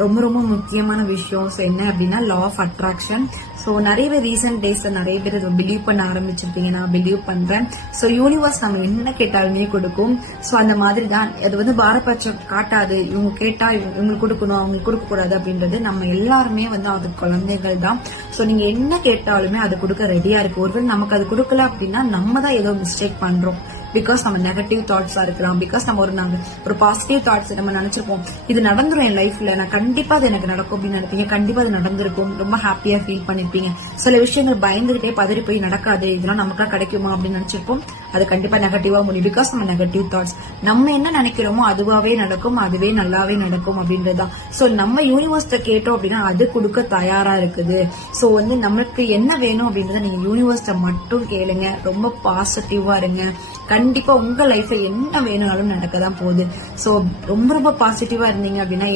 ரொம்ப ரொம்ப முக்கியமான விஷயம். ஸோ என்ன அப்படின்னா லா ஆஃப் அட்ராக்ஷன். ஸோ நிறைய பேர் ரீசெண்ட் டேஸ்ல நிறைய பேர் இதை பிலீவ் பண்ண ஆரம்பிச்சிருப்பீங்க. நான் பிலீவ் பண்றேன். ஸோ யூனிவர்ஸ் நம்ம என்ன கேட்டாலுமே கொடுக்கும். ஸோ அந்த மாதிரி தான் அது வந்து பாரபட்சம் காட்டாது. இவங்க கேட்டா இவங்களுக்கு கொடுக்கணும், அவங்களுக்கு கொடுக்க கூடாது அப்படின்றது. நம்ம எல்லாருமே வந்து அது குழந்தைகள் தான். ஸோ நீங்க என்ன கேட்டாலுமே அது கொடுக்க ரெடியா இருக்கு. ஒருவேளை நமக்கு அது கொடுக்கல அப்படின்னா நம்ம தான் ஏதோ மிஸ்டேக் பண்றோம். பிகாஸ் நம்ம நெகட்டிவ் தாட்ஸா இருக்கலாம். பிகாஸ் நம்ம ஒரு பாசிட்டிவ் தாட்ஸ் நம்ம நினைச்சிருப்போம், இது நடந்துரும் என் லைஃப்ல, நான் கண்டிப்பா அது எனக்கு நடக்கும் அப்படின்னு நினைப்பீங்க. கண்டிப்பா அது நடந்திருக்கும். ரொம்ப ஹாப்பியா ஃபீல் பண்ணிருப்பீங்க. சில விஷயங்கள் பயந்துகிட்டே பதறி போய் நடக்காது, இதெல்லாம் நமக்கா கிடைக்குமா அப்படின்னு நினைச்சிருப்போம். அது கண்டிப்பா நெகட்டிவா முடியும். பிகாஸ் நம்ம நெகட்டிவ் தாட்ஸ். நம்ம என்ன நினைக்கிறோமோ அதுவாவே நடக்கும், அதுவே நல்லாவே நடக்கும் அப்படின்றதுதான். சோ நம்ம யூனிவர்ஸ்ட கேட்டோம் அப்படின்னா அது கொடுக்க தயாரா இருக்குது. சோ வந்து நமக்கு என்ன வேணும் அப்படின்றத நீங்க யூனிவர்ஸ்ட மட்டும் கேளுங்க. ரொம்ப பாசிட்டிவா இருங்க. கண்டிப்பா உங்க லைஃப்ல என்ன வேணும்னாலும் நடக்கதான் போகுது. சோ ரொம்ப ரொம்ப பாசிட்டிவா இருந்தீங்க அப்படின்னா